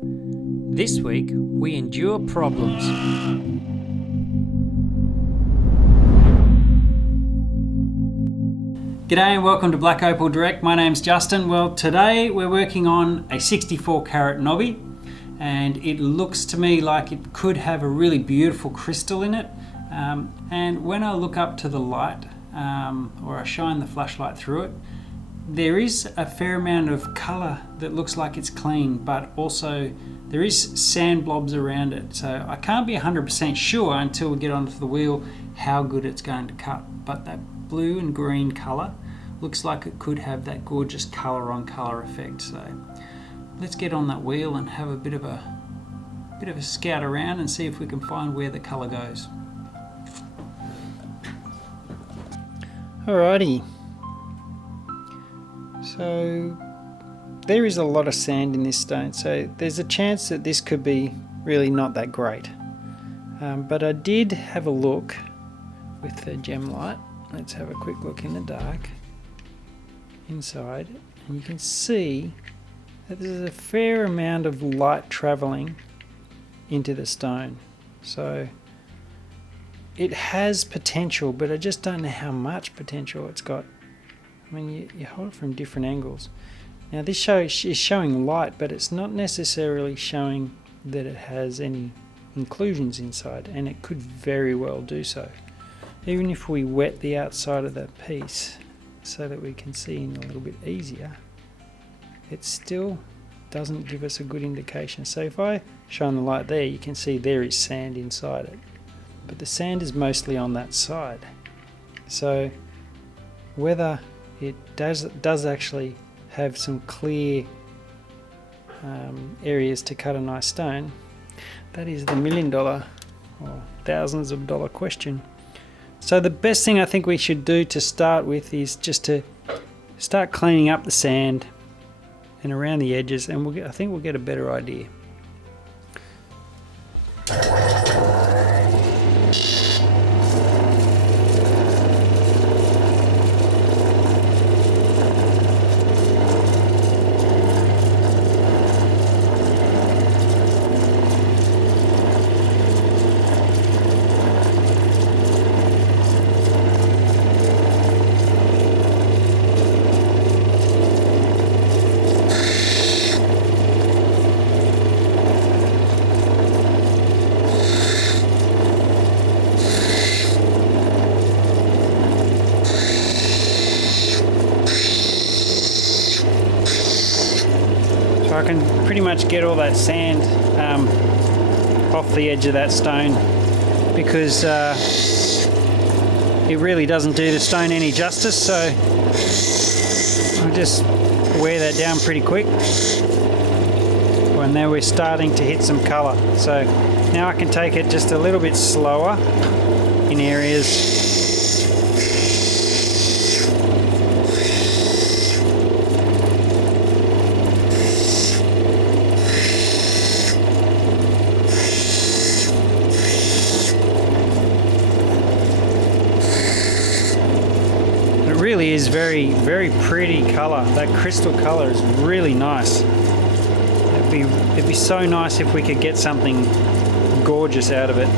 This week, we endure problems. G'day and welcome to Black Opal Direct. My name's Justin. Well, today we're working on a 64 carat knobby, and it looks to me like it could have a really beautiful crystal in it. And when I look up to the light, or I shine the flashlight through it, there is a fair amount of colour that looks like it's clean, but also there is sand blobs around it. So I can't be 100% sure until we get onto the wheel how good it's going to cut. But that blue and green colour looks like it could have that gorgeous colour on colour effect. So let's get on that wheel and have a bit of a scout around and see if we can find where the colour goes. Alrighty. So there is a lot of sand in this stone, so there's a chance that this could be really not that great. But I did have a look with the gem light. Let's have a quick look in the dark inside, and you can see that there's a fair amount of light traveling into the stone. So it has potential, but I just don't know how much potential it's got. I mean, you hold it from different angles. Now this is showing light, but it's not necessarily showing that it has any inclusions inside, and it could very well do so. Even if we wet the outside of that piece so that we can see in a little bit easier, it still doesn't give us a good indication. So if I shine the light there, you can see there is sand inside it, but the sand is mostly on that side. So whether it does actually have some clear areas to cut a nice stone, that is the $1 million or thousands of dollar question. So the best thing I think we should do to start with is just to start cleaning up the sand and around the edges, and I think we'll get a better idea. I can pretty much get all that sand off the edge of that stone, because it really doesn't do the stone any justice. So I'll just wear that down pretty quick. And now we're starting to hit some colour. So now I can take it just a little bit slower in areas. Really is very, very pretty colour. That crystal colour is really nice. It'd be so nice if we could get something gorgeous out of it.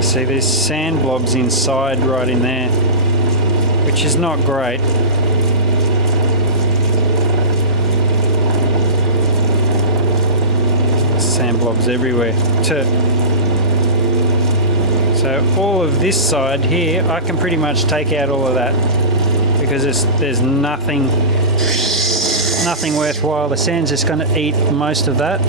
See, there's sand blobs inside right in there, which is not great. Sand blobs everywhere. So all of this side here, I can pretty much take out all of that, because there's nothing worthwhile. The sand's just going to eat most of that.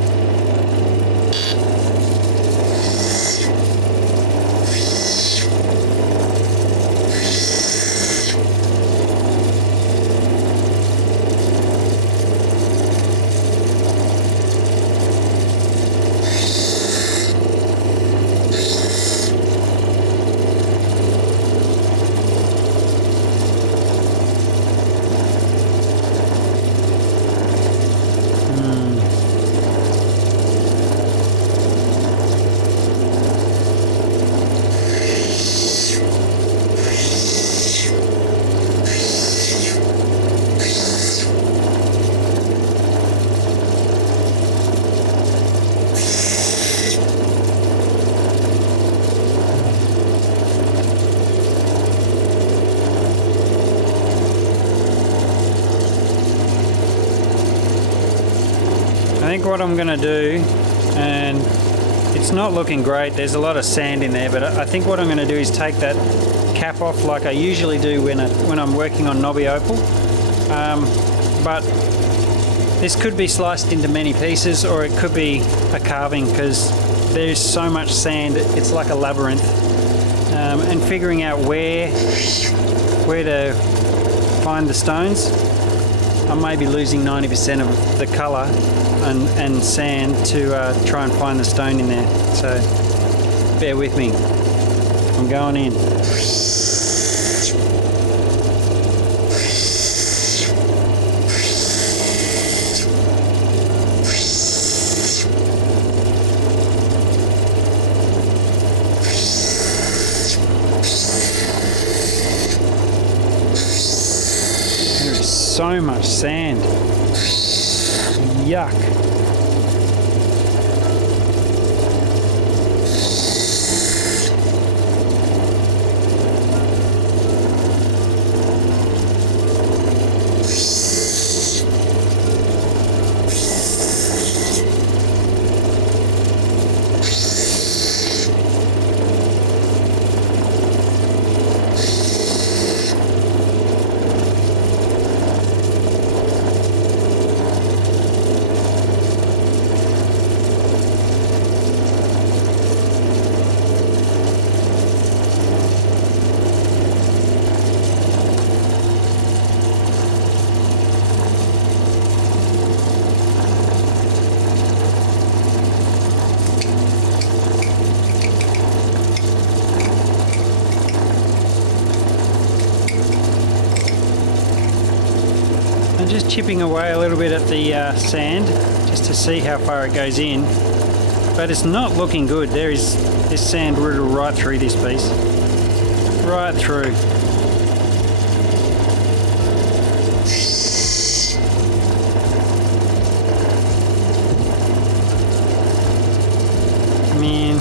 think what I'm going to do, and it's not looking great, there's a lot of sand in there, but I think what I'm going to do is take that cap off like I usually do when I'm working on knobby opal. But this could be sliced into many pieces, or it could be a carving, because there's so much sand, it's like a labyrinth. And figuring out where to find the stones, I may be losing 90% of the colour and sand to try and find the stone in there. So bear with me. I'm going in. So much sand. Yuck. Just chipping away a little bit at the sand just to see how far it goes in, but it's not looking good. There is this sand rooted right through this piece, right through. Man.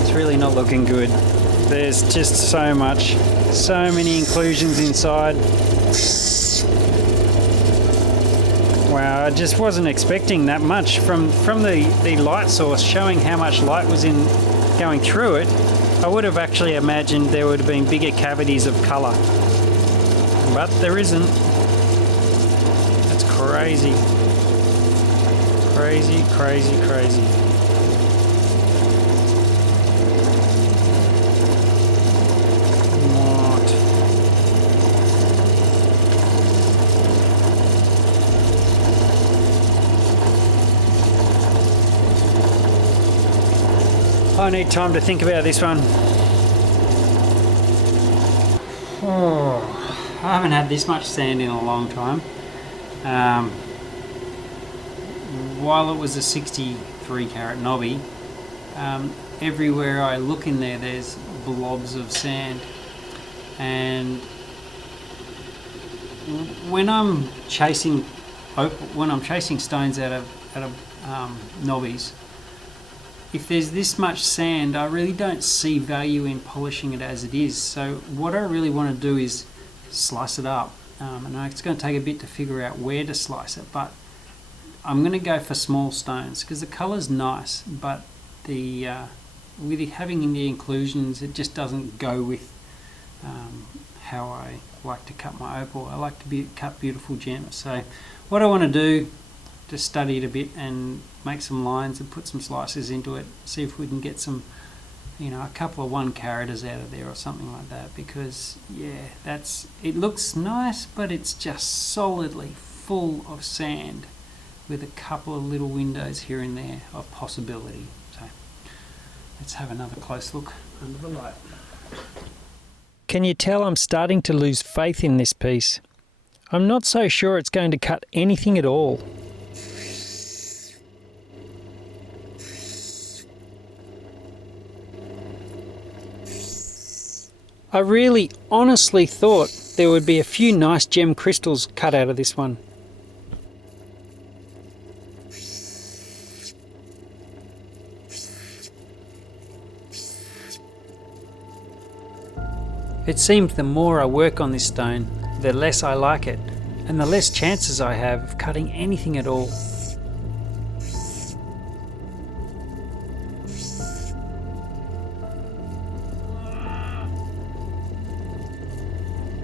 It's really not looking good. There's just so many inclusions inside. Wow, I just wasn't expecting that much from the light source showing how much light was going through it. I would have actually imagined there would have been bigger cavities of colour, but there isn't. That's crazy. Crazy, crazy, crazy. What? I need time to think about this one. Oh, I haven't had this much sand in a long time. While it was a 63 carat knobby, everywhere I look in there, there's blobs of sand. And when I'm chasing stones out of knobbies, if there's this much sand, I really don't see value in polishing it as it is. So what I really want to do is slice it up. And it's going to take a bit to figure out where to slice it, but I'm going to go for small stones because the colour's nice, but with it having the inclusions, it just doesn't go with how I like to cut my opal. I like to cut beautiful gems. So what I want to do, just study it a bit and make some lines and put some slices into it, see if we can get some, a couple of 1 caraters out of there or something like that, because yeah, it looks nice, but it's just solidly full of sand with a couple of little windows here and there of possibility. So let's have another close look under the light. Can you tell I'm starting to lose faith in this piece? I'm not so sure it's going to cut anything at all. I really honestly thought there would be a few nice gem crystals cut out of this one. It seems the more I work on this stone, the less I like it, and the less chances I have of cutting anything at all.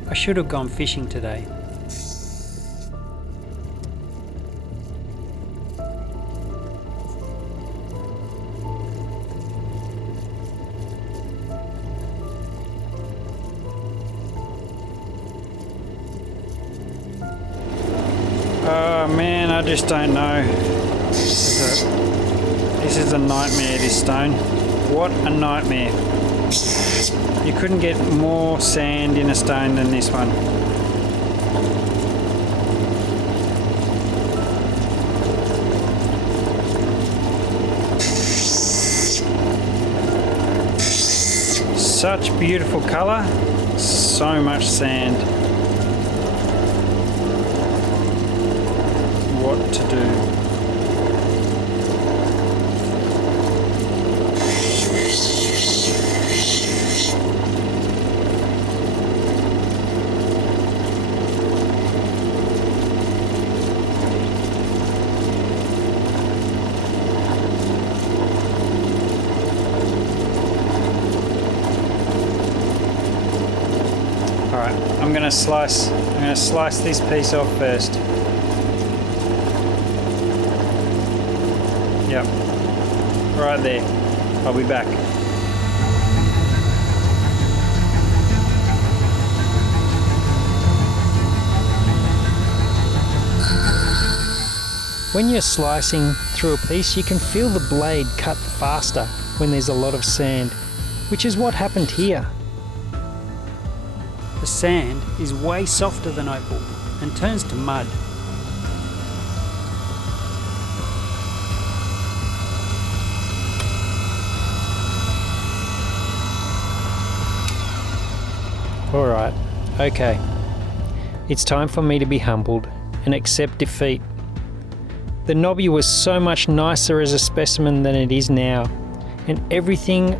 I should have gone fishing today. Oh man, I just don't know. This is a nightmare, this stone. What a nightmare. You couldn't get more sand in a stone than this one. Such beautiful colour, so much sand. What to do? Alright, I'm gonna slice this piece off first. Yep, right there. I'll be back. When you're slicing through a piece, you can feel the blade cut faster when there's a lot of sand, which is what happened here. The sand is way softer than opal and turns to mud. Alright, okay. It's time for me to be humbled and accept defeat. The knobby was so much nicer as a specimen than it is now, and everything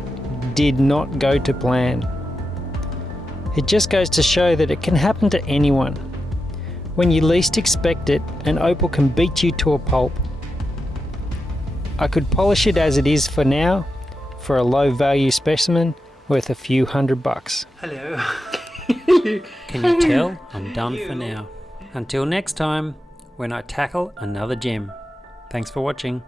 did not go to plan. It just goes to show that it can happen to anyone. When you least expect it, an opal can beat you to a pulp. I could polish it as it is for now, for a low value specimen worth a few $100. Hello. Can you tell I'm done for now? Until next time, when I tackle another gem. Thanks for watching.